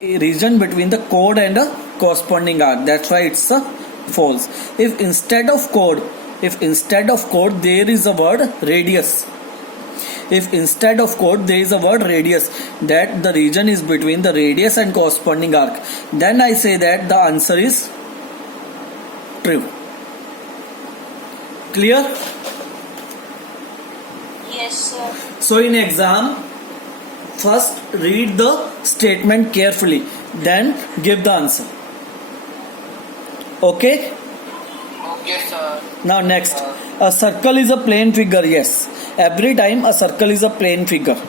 a region between the chord and a corresponding arc. That's why it's a false. If instead of chord there is a word radius, if instead of chord there is a word radius, that the region is between the radius and corresponding arc, then I say that the answer is true. Clear? Yes, sir. So in exam, first read the statement carefully, then give the answer. Okay? Okay, sir. Now next, a circle is a plane figure. Yes, every time a circle is a plane figure.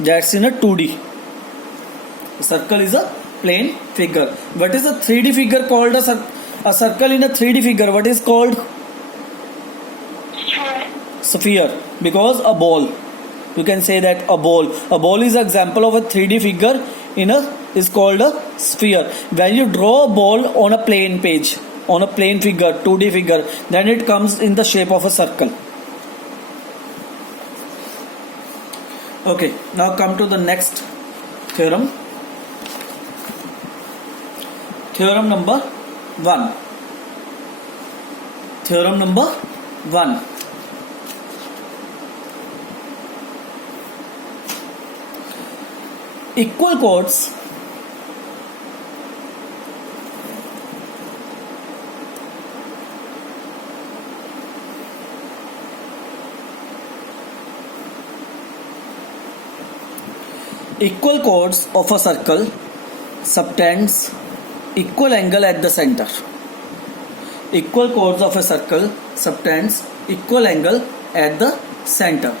That's in a 2D. A circle is a plane figure. What is a 3D figure called? A circle in a 3D figure, what is called? Sphere. Because a ball. You can say that a ball. A ball is an example of a 3D figure is called a sphere. When you draw a ball on a plane page, on a plane figure, 2D figure, then it comes in the shape of a circle. Okay, now come to the next theorem. Theorem number 1. Theorem number 1. Equal chords of a circle subtends equal angle at the center. Equal chords of a circle subtends equal angle at the center.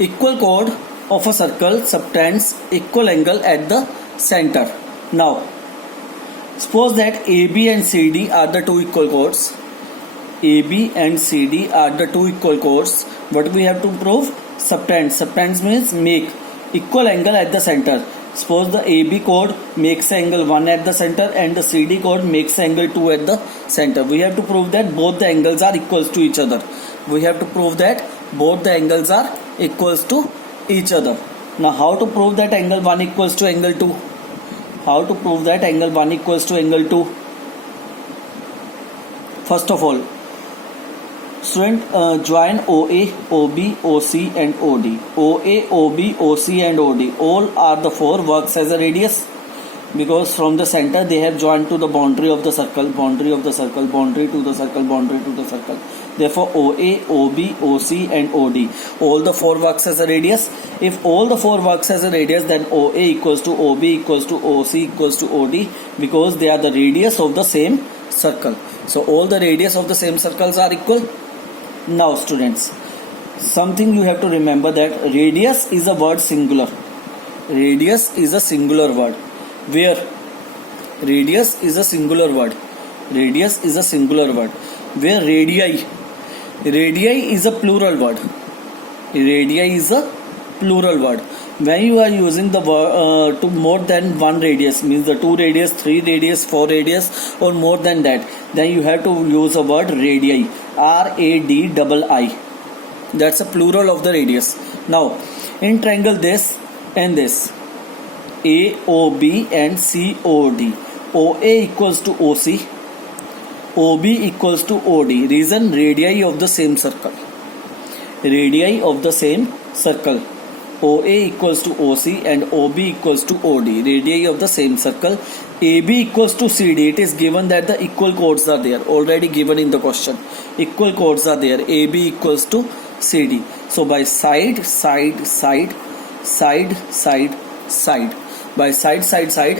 Equal chord of a circle subtends equal angle at the center. Now, suppose that AB and CD are the two equal chords. AB and CD are the two equal chords. What we have to prove? Subtend. Subtends means make equal angle at the center. Suppose the AB chord makes angle 1 at the center and the CD chord makes angle 2 at the center. We have to prove that both the angles are equals to each other. We have to prove that both the angles are equals to each other. Now how to prove that angle 1 equals to angle 2? How to prove that angle 1 equals to angle 2? First of all, student, join OA, OB, OC and OD. OA, OB, OC and OD, all are the four works as a radius, because from the center they have joined to the boundary of the circle, boundary of the circle, boundary to the circle, boundary to the circle. Therefore OA, OB, OC and OD, all the four works as a radius. If all the four works as a radius, then OA equals to OB equals to OC equals to OD, because they are the radius of the same circle. So all the radius of the same circles are equal. Now students, something you have to remember, that radius is a word singular. Radius is a singular word. Where radius is a singular word. Radius is a singular word. Where radii is a plural word. Radii is a plural word. When you are using the word to more than one radius, means the 2 radius, 3 radius, 4 radius or more than that, then you have to use a word radii. RADII. That's a plural of the radius. Now in triangle this and this, AOB and COD, OA equals to OC, OB equals to OD. Reason, radii of the same circle. Radii of the same circle. OA equals to OC and OB equals to OD. Radii of the same circle. AB equals to CD. It is given that the equal chords are there. Already given in the question. Equal chords are there. AB equals to CD. So by side, by side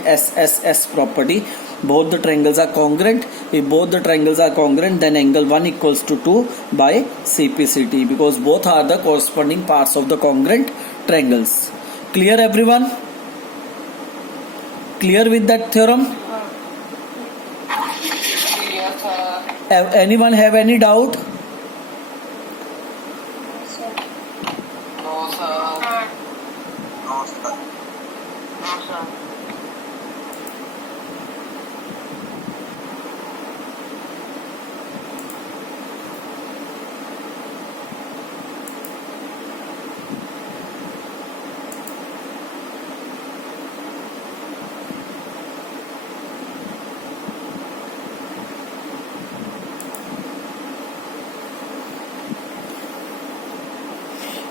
SSS property, both the triangles are congruent. If both the triangles are congruent, then angle 1 equals to 2 by CPCT, because both are the corresponding parts of the congruent triangles. Clear everyone? Clear with that theorem? Yes, sir. Anyone have any doubt? No, sir. No, sir. No, sir.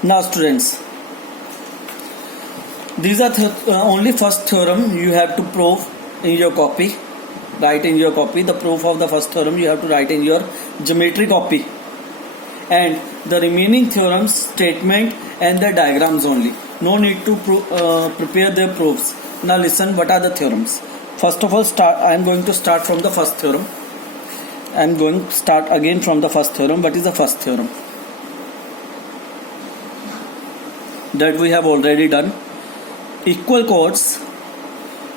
Now students, these are only first theorem you have to prove in your copy. Write in your copy the proof of the first theorem you have to write in your geometry copy, and the remaining theorems, statement and the diagrams only. No need to prepare their proofs. Now listen, what are the theorems? First of all, I am going to start from the first theorem. I am going to start again from the first theorem. What is the first theorem? That we have already done. Equal chords,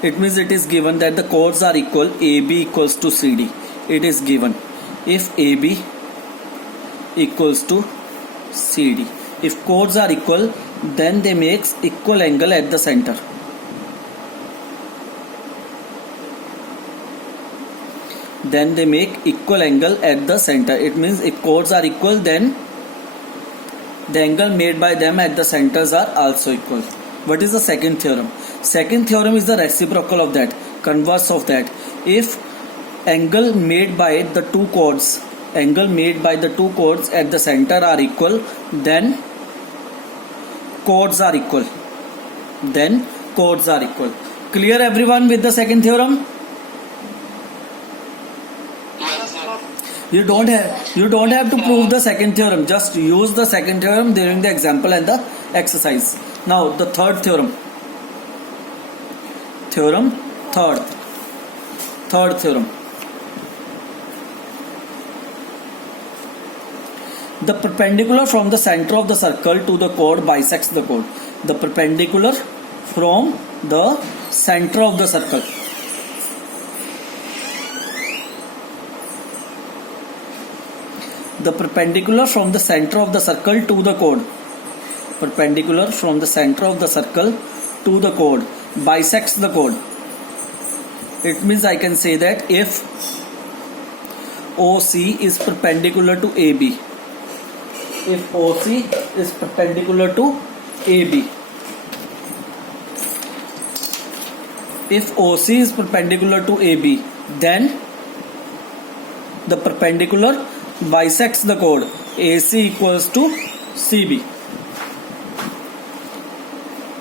it means it is given that the chords are equal. AB equals to CD. It is given if AB equals to CD. If chords are equal, then they make equal angle at the center. Then they make equal angle at the center. It means if chords are equal, then the angle made by them at the centers are also equal. What is the second theorem? Second theorem is the reciprocal of that, converse of that. If angle made by the two chords at the center are equal, then chords are equal. Clear everyone with the second theorem? Yes, sir. You don't have to prove the second theorem. Just use the second theorem during the example and the exercise. Now the third theorem. Third theorem. The perpendicular from the center of the circle to the chord bisects the chord. The perpendicular from the center of the circle. The perpendicular from the center of the circle to the chord. Perpendicular from the center of the circle to the chord bisects the chord. It means I can say that if OC is perpendicular to AB. If OC is perpendicular to AB. If OC is perpendicular to AB, then the perpendicular bisects the chord AC equals to CB.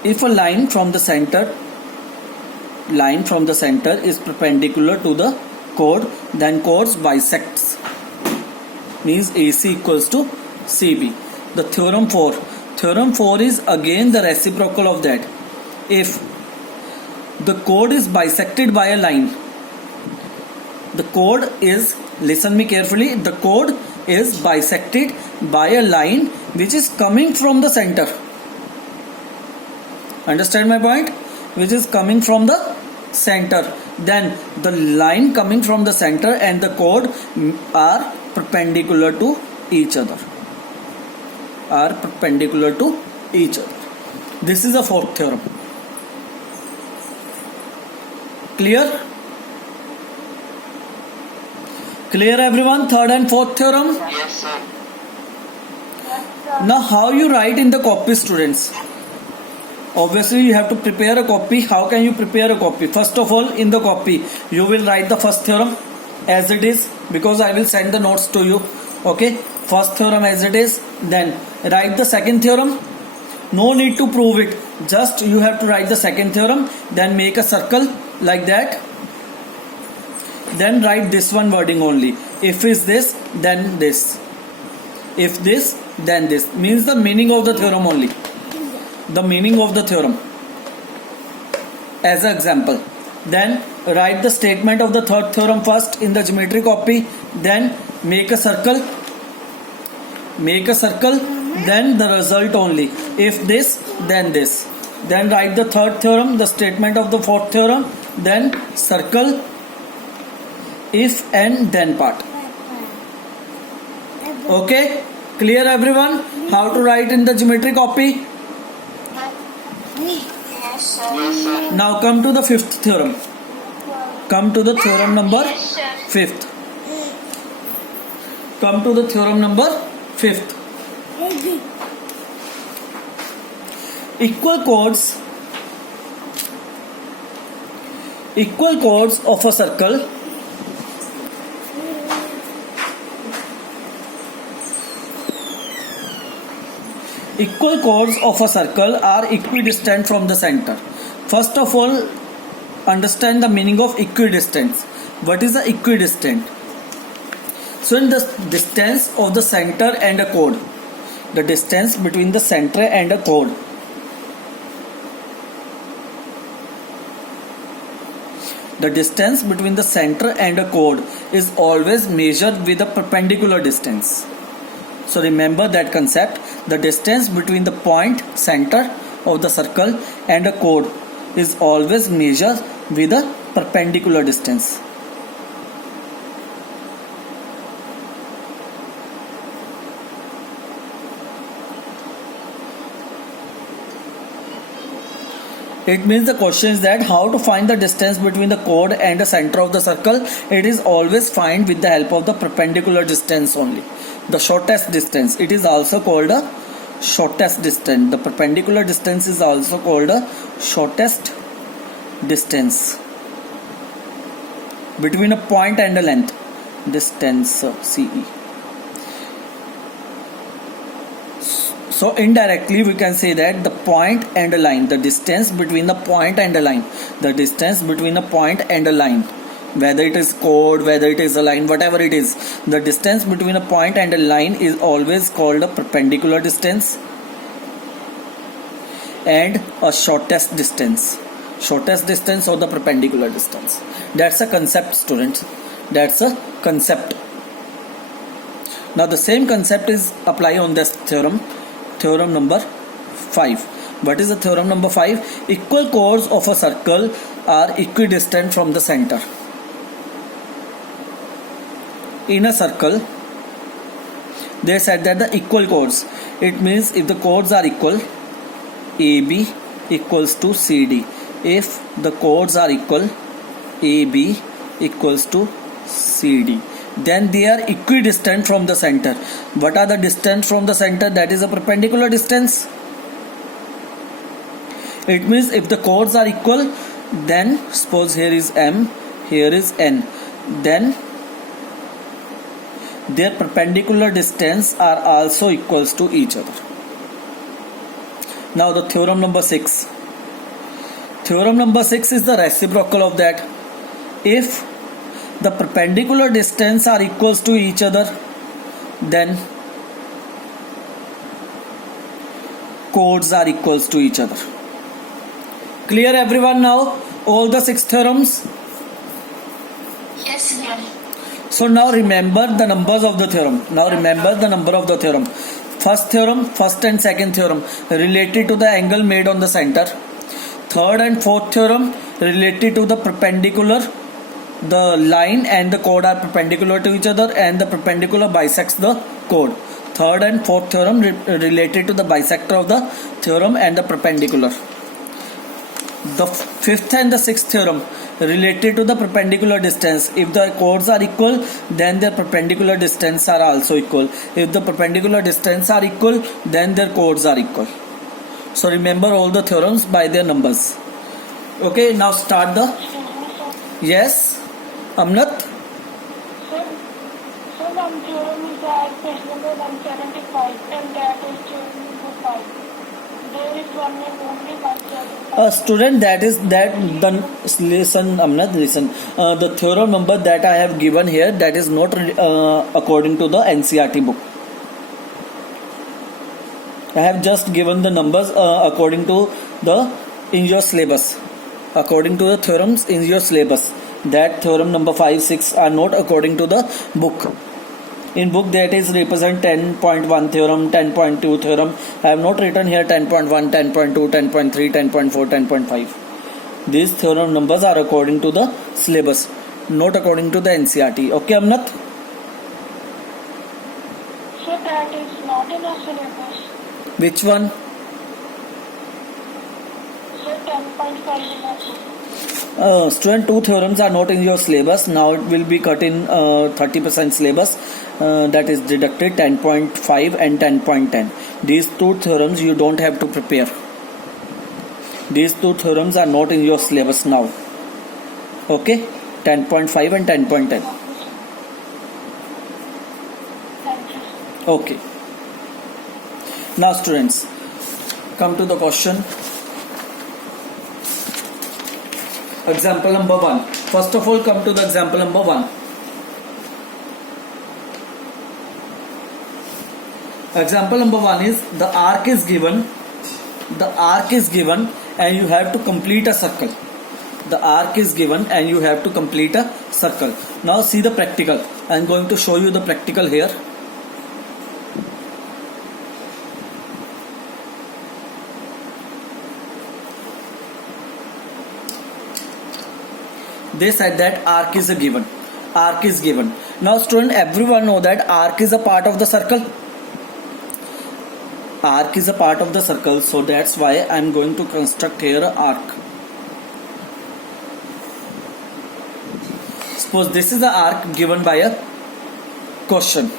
If a line from the center is perpendicular to the chord, then chords bisects, means AC equals to CB. The theorem 4 is again the reciprocal of that. If the chord is bisected by a line, the chord is, listen me carefully, the chord is bisected by a line which is coming from the center. Understand my point? Which is coming from the center. Then the line coming from the center and the chord are perpendicular to each other. This is the fourth theorem. Clear? Clear everyone? Third and fourth theorem? Yes, sir. Now how you write in the copy, students? Obviously you have to prepare a copy. How can you prepare a copy? First of all, in the copy you will write the first theorem as it is, because I will send the notes to you. Okay, first theorem as it is. Then write the second theorem. No need to prove it, just you have to write the second theorem. Then make a circle like that. Then write this one wording only. If is this, then this. If this, then this. Means the meaning of the theorem only. The meaning of the theorem as an example. Then write the statement of the third theorem first in the geometry copy, then make a circle, then the result only. If this, then this. Then write the third theorem, the statement of the fourth theorem, then circle, if and then part. Okay, clear everyone? How to write in the geometry copy? Yes, sir. Now come to the fifth theorem. Come to the theorem number Yes, sir. fifth. Come to the theorem number fifth. Equal chords of a circle are equidistant from the center. First of all, understand the meaning of equidistance. What is the equidistant? So in the distance of the center and a chord, the distance between the center and a chord, the distance between the center and a chord is always measured with a perpendicular distance. So remember that concept. The distance between the point center of the circle and a chord is always measured with a perpendicular distance. It means the question is that how to find the distance between the chord and the center of the circle. It is always find with the help of the perpendicular distance only. The shortest distance. It is also called a shortest distance. The perpendicular distance is also called a shortest distance between a point and a length. Distance CE. So indirectly we can say that the point and a line, the distance between the point and a line, whether it is chord, whether it is a line, whatever it is, the distance between a point and a line is always called a perpendicular distance and a shortest distance or the perpendicular distance. That's a concept, students. That's a concept. Now the same concept is apply on this theorem. Theorem number 5. What is the theorem number 5? Equal chords of a circle are equidistant from the center. In a circle, they said that the equal chords, it means if the chords are equal, AB equals to CD. If the chords are equal, AB equals to CD, then they are equidistant from the center. What are the distance from the center? That is a perpendicular distance. It means if the chords are equal, then suppose here is M, here is N, then their perpendicular distance are also equals to each other. Now the theorem number 6. Theorem number 6 is the reciprocal of that. If the perpendicular distance are equals to each other, then chords are equals to each other. Clear everyone now? All the 6 theorems? Yes, sir. So now remember the numbers of the theorem. First theorem, first and second theorem related to the angle made on the center. Third and fourth theorem related to the perpendicular. The line and the chord are perpendicular to each other and the perpendicular bisects the chord. Third and fourth theorem related to the bisector of the theorem and the perpendicular. The fifth and the sixth theorem related to the perpendicular distance. If the chords are equal, then their perpendicular distance are also equal. If the perpendicular distance are equal, then their chords are equal. So remember all the theorems by their numbers. Okay, now start the... Yes, Amnat? So one theorem is that page number 175 and that is theorem number 5. There is one and only 175. Student, that is that the listen Amnat, listen. The theorem number that I have given here, that is not according to the NCERT book. I have just given the numbers according to the in your syllabus. according to the theorems in your syllabus. That theorem number 5, 6 are not according to the book. In book that is represent 10.1 theorem, 10.2 theorem. I have not written here 10.1, 10.2, 10.3, 10.4, 10.5. These theorem numbers are according to the syllabus, not according to the NCERT. Okay, Amnat? So that is not in our syllabus. Which one? So 10.5 in our syllabus. Student, two theorems are not in your syllabus. Now it will be cut in 30% syllabus. That is deducted 10.5 and 10.10. These two theorems you don't have to prepare. These two theorems are not in your syllabus now. Okay, 10.5 and 10.10. Thank you. Okay. Now students, come to the question. Example number 1. First of all, come to the example number 1. Example number 1 is the arc is given. The arc is given and you have to complete a circle. The arc is given and you have to complete a circle. Now see the practical. I am going to show you the practical here. They said that arc is a given. Arc is given. Now student, everyone know that arc is a part of the circle. Arc is a part of the circle, so that's why I am going to construct here an arc. Suppose this is the arc given by a question.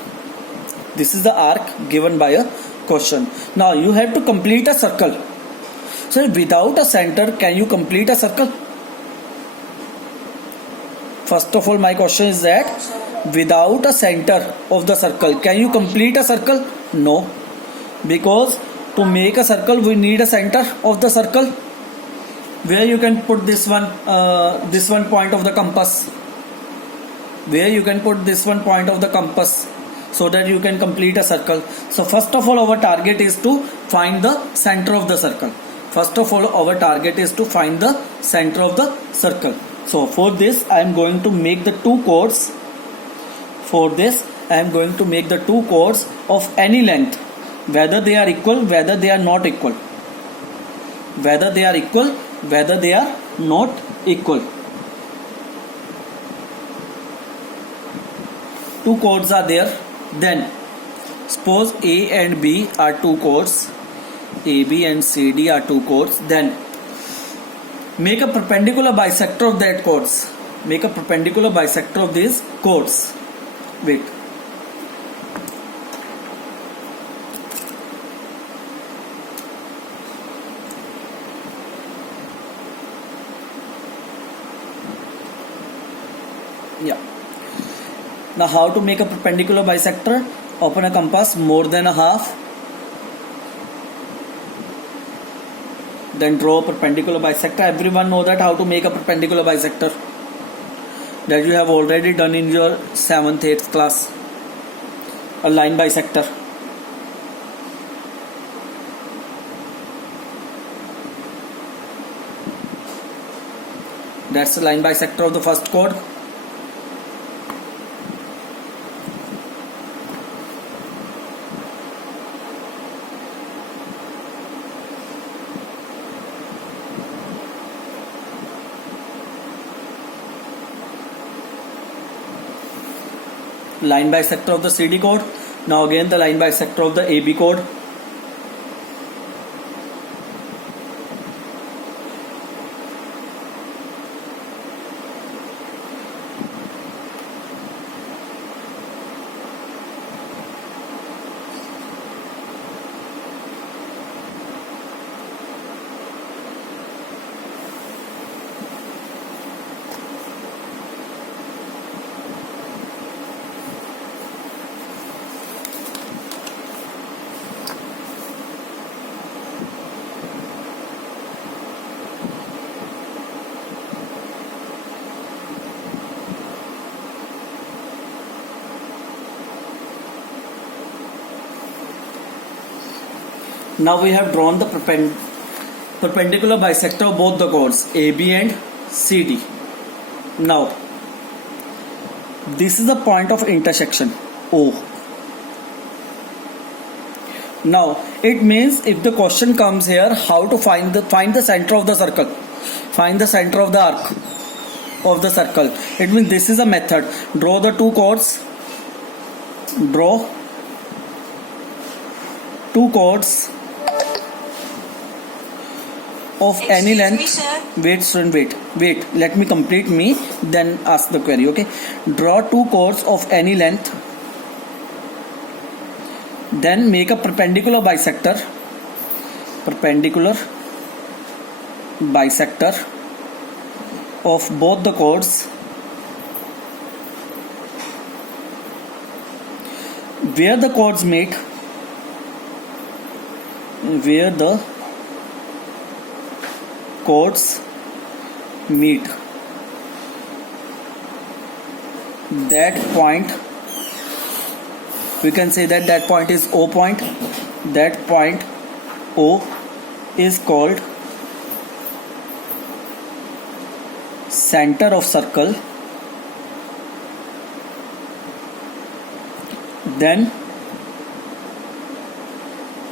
This is the arc given by a question. Now you have to complete a circle. So without a center, can you complete a circle? First of all, my question is that without a center of the circle, can you complete a circle? No. Because to make a circle, we need a center of the circle. Where you can put this one point of the compass. Where you can put this one point of the compass so that you can complete a circle. So first of all, our target is to find the center of the circle. First of all, our target is to find the center of the circle. So for this, I am going to make the two chords. For this, I am going to make the two chords of any length. Whether they are equal, whether they are not equal. Whether they are equal, whether they are not equal. Two chords are there. Then, suppose A and B are two chords. AB and CD are two chords. Then, make a perpendicular bisector of that chords. Make a perpendicular bisector of these chords. Wait. Yeah. Now how to make a perpendicular bisector? Open a compass more than a half. Then draw a perpendicular bisector. Everyone know that how to make a perpendicular bisector. That you have already done in your 7th, 8th class. A line bisector. That's the line bisector of the first chord. Line bisector of the CD chord. Now again the line bisector of the AB chord. Now we have drawn the perpendicular bisector of both the chords AB and CD. Now this is the point of intersection O. Now it means if the question comes here, how to find the center of the circle, find the center of the arc of the circle, it means this is a method. Draw the two chords, draw two chords of any length. Me, sir. Wait student, wait, let me complete me, then ask the query. Okay, draw two chords of any length, then make a perpendicular bisector of both the chords where the chords meet, that point, we can say that point is O point. That point O is called center of circle. Then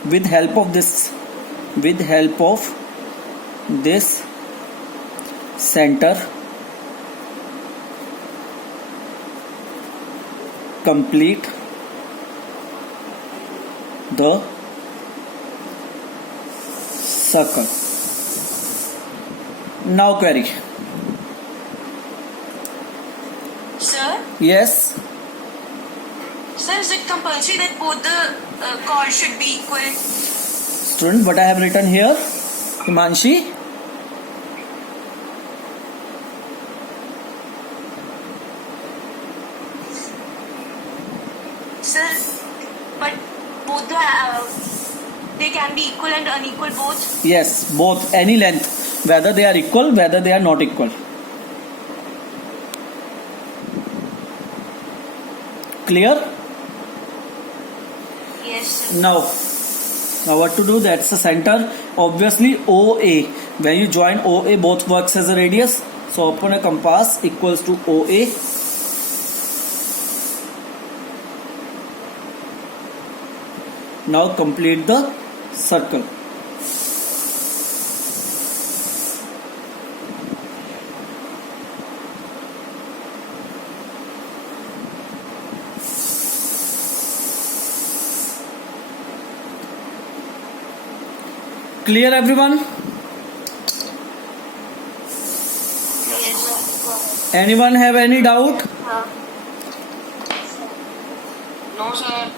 with help of this center, complete the circle. Now query. Sir, Yes. sir, is it compulsory that both the chords should be equal? Student, what I have written here, Himanshi? Sir, but both they can be equal and unequal both. Yes, both, any length, whether they are equal, whether they are not equal. Clear? Yes, sir. Now what to do? That's the center. Obviously OA, when you join OA, both works as a radius, so open a compass equals to OA. Now complete the circle. Clear everyone? Yes, sir. Anyone have any doubt? No, sir.